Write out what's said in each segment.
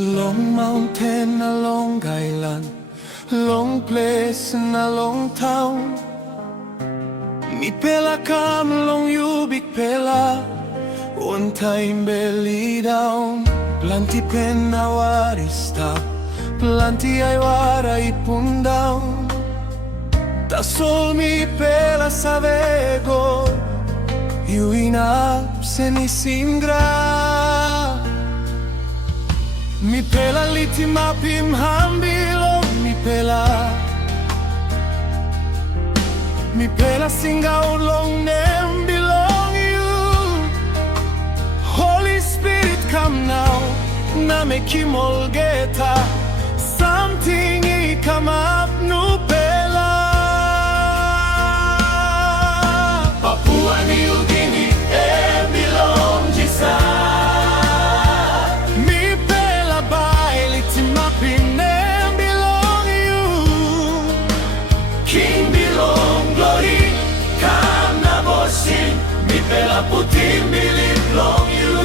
Long mountain, a long island, long place and a long town. Mi pela kam long you big pela, one time belly down. Planti penna wari stap, planti ay wara ipun down. Da sol mi pela savego, you inap se ni singra. Mi pela liti mapim hambilong mi pela. Mi pela singa long name belong you. Holy Spirit come now, na me kimolgeta. Something I come up nu pela. Papua New Guinea, Bilong Jisas. Pela putin belong you.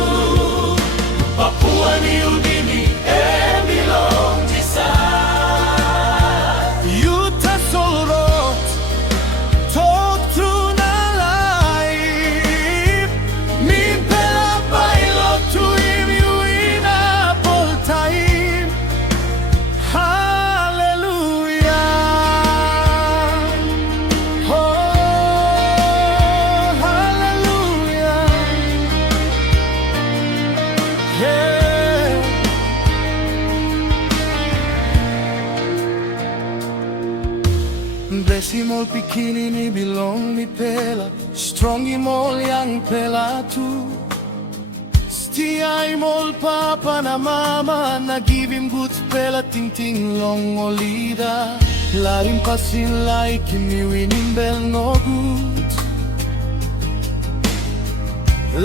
Papua New Guinea, Bilong Jisas. You tassel rot, talk through na life. Mi pela bailot to him you in a full time. Hallelujah. Besimol pikini ni bilong mi pela, strong imol yang pela tu. Stia imol papa na mama, na give him good pela ting ting long olida. Larim pasin like me winning bell no good.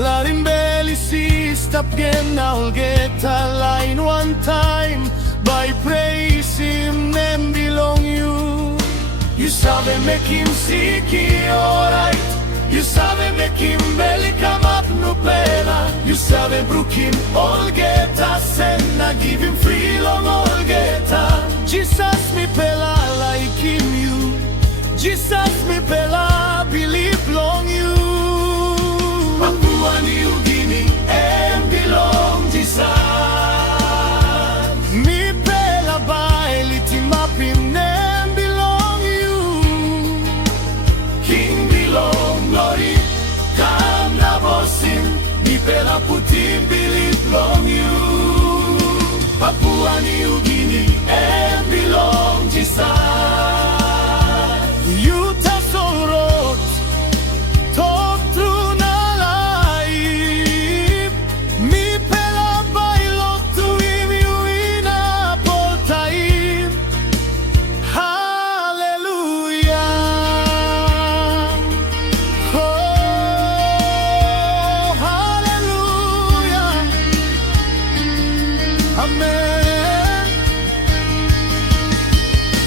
Larim belly see stop again I'll get a line one time. By praise him name belong you. You sabe make him siki alright. You sabe make him belly come up no pena. You sabe brook him all get us and I give him free long all get us. Jesus me pela like him you. Jesus me pela believe long you. Papua New Guinea and Bilong Jisas. Me pela by litim up him name. Mi pela putin belong you. Papua New Guinea and Bilong Jisas. You tassel road, talk through na life. Mi pela bailot to him you in a full time. Hallelujah. Amen.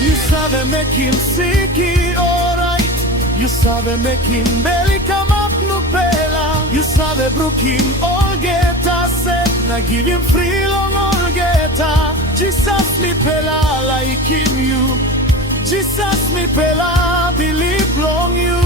You sabe make him sicky alright. You sabe make him belly come up no pela. You sabe brook him all get us na give him free long all get us. Jesus me pela like him you. Jesus me pela believe long you.